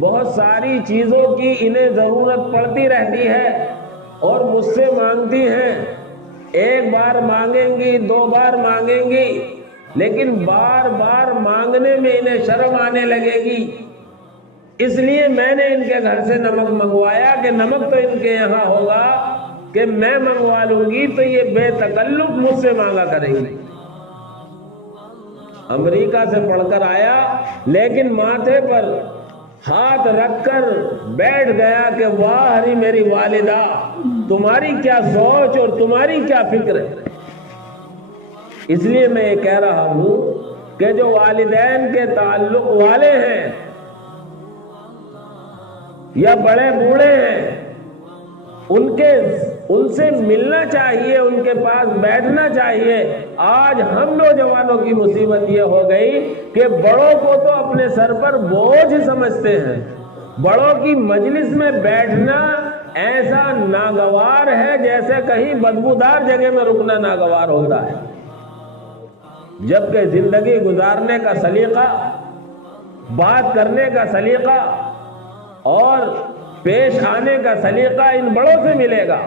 بہت ساری چیزوں کی انہیں ضرورت پڑتی رہتی ہے اور مجھ سے مانگتی ہیں، ایک بار مانگیں گی، دو بار مانگیں گی، لیکن بار بار مانگنے میں انہیں شرم آنے لگے گی، اس لیے میں نے ان کے گھر سے نمک منگوایا کہ نمک تو ان کے یہاں ہوگا کہ میں منگوا لوں گی تو یہ بے تکلف مجھ سے مانگا کریں گی۔ امریکہ سے پڑھ کر آیا، لیکن ماتھے پر ہاتھ رکھ کر بیٹھ گیا کہ واہ ہری میری والدہ، تمہاری کیا سوچ اور تمہاری کیا فکر ہے۔ اس لیے میں یہ کہہ رہا ہوں کہ جو والدین کے تعلق والے ہیں یا بڑے بوڑھے ہیں، ان سے ملنا چاہیے، ان کے پاس بیٹھنا چاہیے۔ آج ہم نوجوانوں کی مصیبت یہ ہو گئی کہ بڑوں کو تو اپنے سر پر بوجھ سمجھتے ہیں، بڑوں کی مجلس میں بیٹھنا ایسا ناگوار ہے جیسے کہیں بدبودار جگہ میں رکنا ناگوار ہوتا ہے، جبکہ زندگی گزارنے کا سلیقہ، بات کرنے کا سلیقہ اور پیش آنے کا سلیقہ ان بڑوں سے ملے گا۔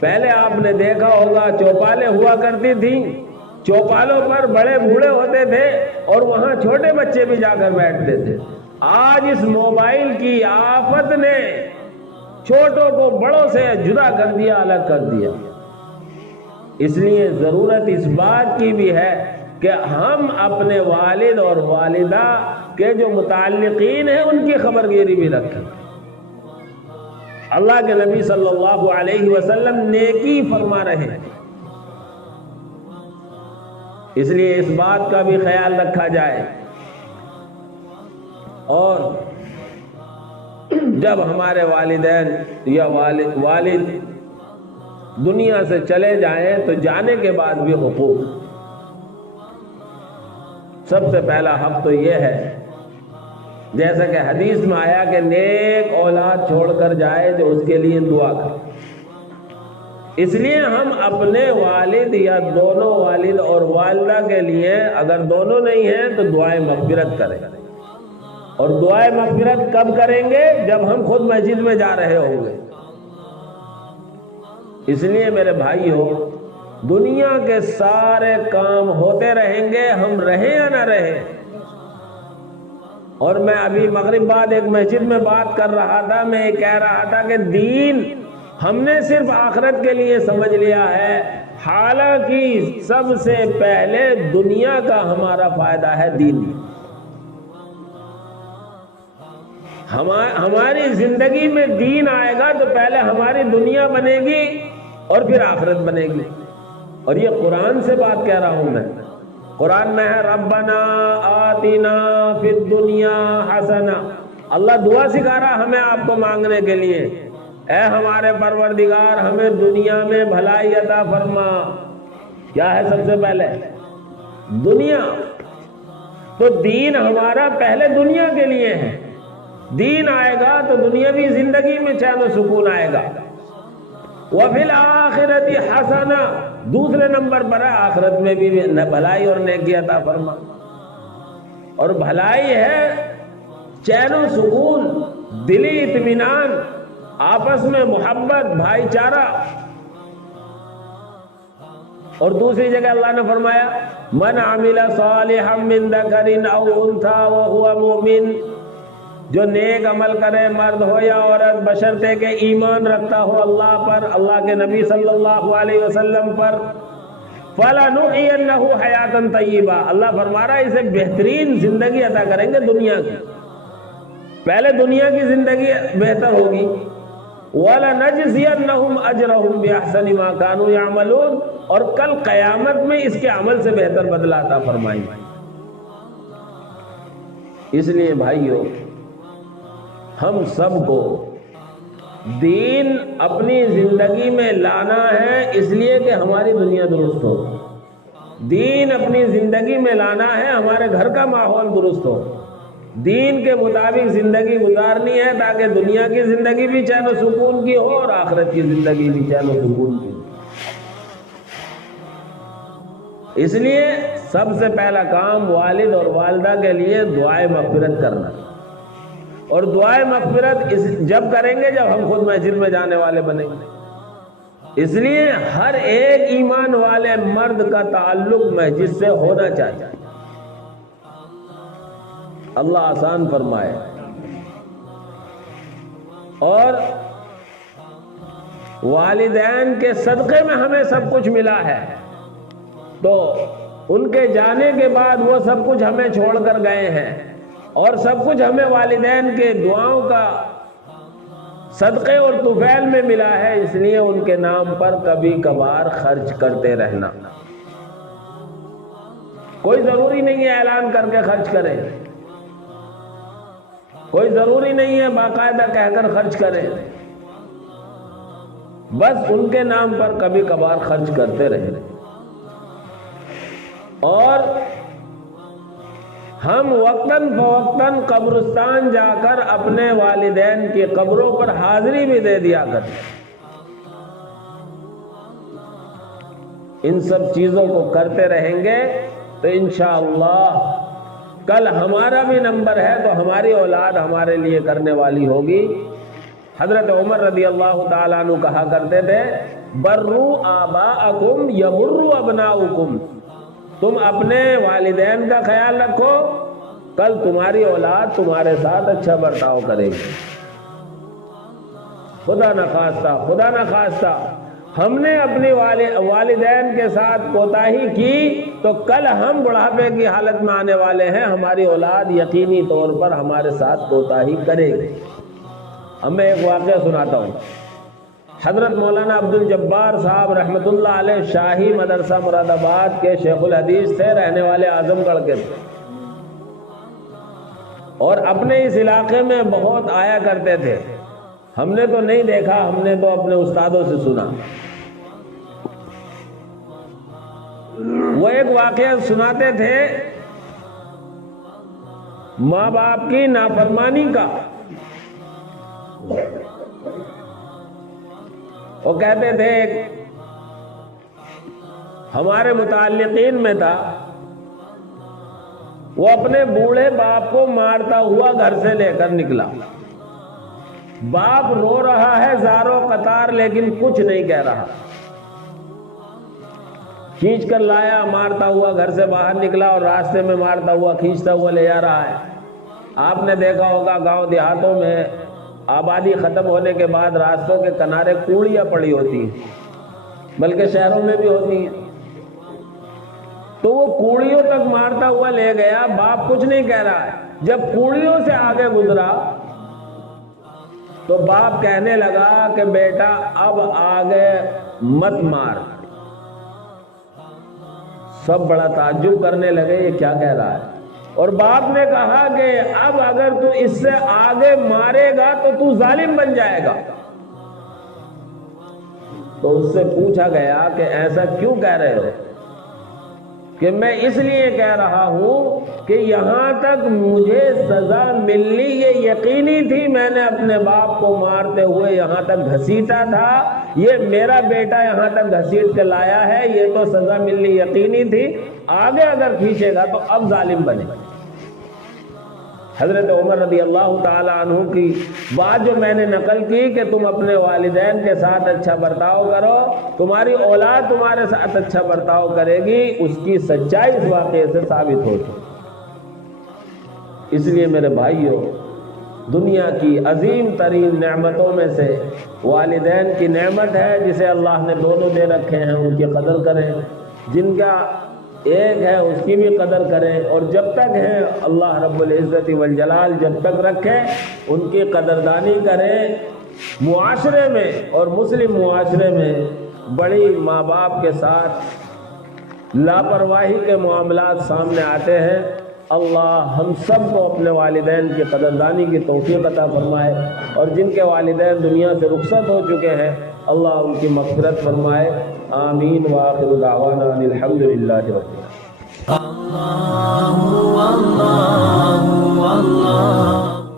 پہلے آپ نے دیکھا ہوگا چوپالیں ہوا کرتی تھیں، چوپالوں پر بڑے بوڑھے ہوتے تھے اور وہاں چھوٹے بچے بھی جا کر بیٹھتے تھے۔ آج اس موبائل کی آفت نے چھوٹوں کو بڑوں سے جدا کر دیا، الگ کر دیا۔ اس لیے ضرورت اس بات کی بھی ہے کہ ہم اپنے والد اور والدہ کے جو متعلقین ہیں ان کی خبرگیری بھی رکھیں۔ اللہ کے نبی صلی اللہ علیہ وسلم نیکی فرما رہے ہیں، اس لیے اس بات کا بھی خیال رکھا جائے۔ اور جب ہمارے والدین یا والد دنیا سے چلے جائیں تو جانے کے بعد بھی حقوق، سب سے پہلا حق تو یہ ہے، جیسا کہ حدیث میں آیا کہ نیک اولاد چھوڑ کر جائے جو اس کے لیے دعا کرے۔ اس لیے ہم اپنے والد یا دونوں والد اور والدہ کے لیے اگر دونوں نہیں ہیں تو دعائیں مغفرت کریں، اور دعائیں مغفرت کب کریں گے؟ جب ہم خود مسجد میں جا رہے ہوں گے۔ اس لیے میرے بھائیو، دنیا کے سارے کام ہوتے رہیں گے، ہم رہیں یا نہ رہیں۔ اور میں ابھی مغرب بعد ایک مسجد میں بات کر رہا تھا، میں یہ کہہ رہا تھا کہ دین ہم نے صرف آخرت کے لیے سمجھ لیا ہے، حالانکہ سب سے پہلے دنیا کا ہمارا فائدہ ہے دین۔ ہماری زندگی میں دین آئے گا تو پہلے ہماری دنیا بنے گی اور پھر آخرت بنے گی۔ اور یہ قرآن سے بات کہہ رہا ہوں میں، قرآن میں ہے ربنا آتنا فی الدنیا حسنہ۔ اللہ دعا سکھا رہا ہمیں آپ کو مانگنے کے لیے، اے ہمارے پروردگار ہمیں دنیا میں بھلائی عطا فرما۔ کیا ہے سب سے پہلے؟ دنیا۔ تو دین ہمارا پہلے دنیا کے لیے ہے، دین آئے گا تو دنیاوی زندگی میں چین و سکون آئے گا۔ وَفِي الْآخِرَةِ حَسَنَةٌ، دوسرے نمبر پر ہے آخرت میں بھی بھلائی اور نیکی عطا فرما۔ اور بھلائی ہے چین و سکون، دلی اطمینان، آپس میں محبت، بھائی چارہ۔ اور دوسری جگہ اللہ نے فرمایا من عمل صالحا من ذکر او انثى وهو مؤمن، جو نیک عمل کرے مرد ہو یا عورت بشرطے کہ ایمان رکھتا ہو اللہ پر، اللہ کے نبی صلی اللہ علیہ وسلم پر، فَلَنُحْيِيَنَّهُ حَيَاةً طَيِّبَةً، اللہ فرما رہا ہے اسے بہترین زندگی عطا کریں گے دنیا کی۔ پہلے دنیا کی زندگی بہتر ہوگی، وَلَنَجْزِيَنَّهُمْ أَجْرَهُمْ بِأَحْسَنِ مَا كَانُوا يَعْمَلُونَ، اور کل قیامت میں اس کے عمل سے بہتر بدلہ عطا فرمائیں گے۔ اس لیے بھائیو، ہم سب کو دین اپنی زندگی میں لانا ہے، اس لیے کہ ہماری دنیا درست ہو۔ دین اپنی زندگی میں لانا ہے، ہمارے گھر کا ماحول درست ہو۔ دین کے مطابق زندگی گزارنی ہے تاکہ دنیا کی زندگی بھی چین و سکون کی ہو اور آخرت کی زندگی بھی چین و سکون کی ہو۔ اس لیے سب سے پہلا کام والد اور والدہ کے لیے دعائے مغفرت کرنا، اور دعائے مغفرت جب کریں گے جب ہم خود مسجد میں جانے والے بنیں گے۔ اس لیے ہر ایک ایمان والے مرد کا تعلق مسجد سے ہونا چاہیے۔ اللہ آسان فرمائے۔ اور والدین کے صدقے میں ہمیں سب کچھ ملا ہے، تو ان کے جانے کے بعد وہ سب کچھ ہمیں چھوڑ کر گئے ہیں، اور سب کچھ ہمیں والدین کے دعاؤں کا صدقے اور طفیل میں ملا ہے، اس لیے ان کے نام پر کبھی کبھار خرچ کرتے رہنا۔ کوئی ضروری نہیں ہے اعلان کر کے خرچ کریں، کوئی ضروری نہیں ہے باقاعدہ کہہ کر خرچ کریں، بس ان کے نام پر کبھی کبھار خرچ کرتے رہیں۔ اور ہم وقتاً فوقتاً قبرستان جا کر اپنے والدین کی قبروں پر حاضری بھی دے دیا کریں۔ ان سب چیزوں کو کرتے رہیں گے تو انشاءاللہ کل ہمارا بھی نمبر ہے تو ہماری اولاد ہمارے لیے کرنے والی ہوگی۔ حضرت عمر رضی اللہ تعالیٰ عنہ کہا کرتے تھے برو آباءکم یبرو ابناؤکم، تم اپنے والدین کا خیال رکھو، کل تمہاری اولاد تمہارے ساتھ اچھا برتاؤ کرے گی۔ خدا نہ خواستہ ہم نے اپنی والدین کے ساتھ کوتاہی کی تو کل ہم بڑھاپے کی حالت میں آنے والے ہیں، ہماری اولاد یقینی طور پر ہمارے ساتھ کوتاہی کرے گی۔ اب میں ایک واقعہ سناتا ہوں۔ حضرت مولانا عبد الجبار صاحب رحمۃ اللہ علیہ شاہی مدرسہ مراد آباد کے شیخ الحدیث تھے، رہنے والے اعظم گڑھ کے تھے، اور اپنے اس علاقے میں بہت آیا کرتے تھے۔ ہم نے تو نہیں دیکھا، ہم نے تو اپنے استادوں سے سنا۔ وہ ایک واقعہ سناتے تھے ماں باپ کی نافرمانی کا۔ وہ کہتے تھے ہمارے متعلقین میں تھا، وہ اپنے بوڑھے باپ کو مارتا ہوا گھر سے لے کر نکلا، باپ رو رہا ہے زاروں قطار لیکن کچھ نہیں کہہ رہا، کھینچ کر لایا، مارتا ہوا گھر سے باہر نکلا اور راستے میں مارتا ہوا کھینچتا ہوا لے جا رہا ہے۔ آپ نے دیکھا ہوگا گاؤں دیہاتوں میں آبادی ختم ہونے کے بعد راستوں کے کنارے کوڑیاں پڑی ہوتی ہیں، بلکہ شہروں میں بھی ہوتی ہیں۔ تو وہ کوڑیوں تک مارتا ہوا لے گیا، باپ کچھ نہیں کہہ رہا ہے۔ جب کوڑیوں سے آگے گزرا تو باپ کہنے لگا کہ بیٹا اب آگے مت مار۔ سب بڑا تعجب کرنے لگے، یہ کیا کہہ رہا ہے؟ اور باپ نے کہا کہ اب اگر تو اس سے آگے مارے گا تو تو ظالم بن جائے گا۔ تو اس سے پوچھا گیا کہ ایسا کیوں کہہ رہے ہو؟ کہ میں اس لیے کہہ رہا ہوں کہ یہاں تک مجھے سزا ملنی یہ یقینی تھی، میں نے اپنے باپ کو مارتے ہوئے یہاں تک گھسیٹا تھا، یہ میرا بیٹا یہاں تک گھسیٹ کے لایا ہے، یہ تو سزا ملنی یقینی تھی، آگے اگر کھینچے گا تو اب ظالم بنے۔ حضرت عمر رضی اللہ تعالی عنہ کی بات جو میں نے نقل کی کہ تم اپنے والدین کے ساتھ اچھا برتاؤ کرو، تمہاری اولاد تمہارے ساتھ اچھا برتاؤ کرے گی، اس کی سچائی اس واقعے سے ثابت ہوتی۔ اس لیے میرے بھائیوں، دنیا کی عظیم ترین نعمتوں میں سے والدین کی نعمت ہے، جسے اللہ نے دونوں دے رکھے ہیں، ان کی قدر کریں۔ جن کا ایک ہے اس کی بھی قدر کریں، اور جب تک ہیں اللہ رب العزت والجلال جب تک رکھے ان کی قدردانی کریں۔ معاشرے میں اور مسلم معاشرے میں بڑی ماں باپ کے ساتھ لاپرواہی کے معاملات سامنے آتے ہیں۔ اللہ ہم سب کو اپنے والدین کی قدردانی کی توفیق عطا فرمائے، اور جن کے والدین دنیا سے رخصت ہو چکے ہیں اللہ ان کی مغفرت فرمائے۔ آمین وآخر دعوانا ان الحمدللہ رب العالمین۔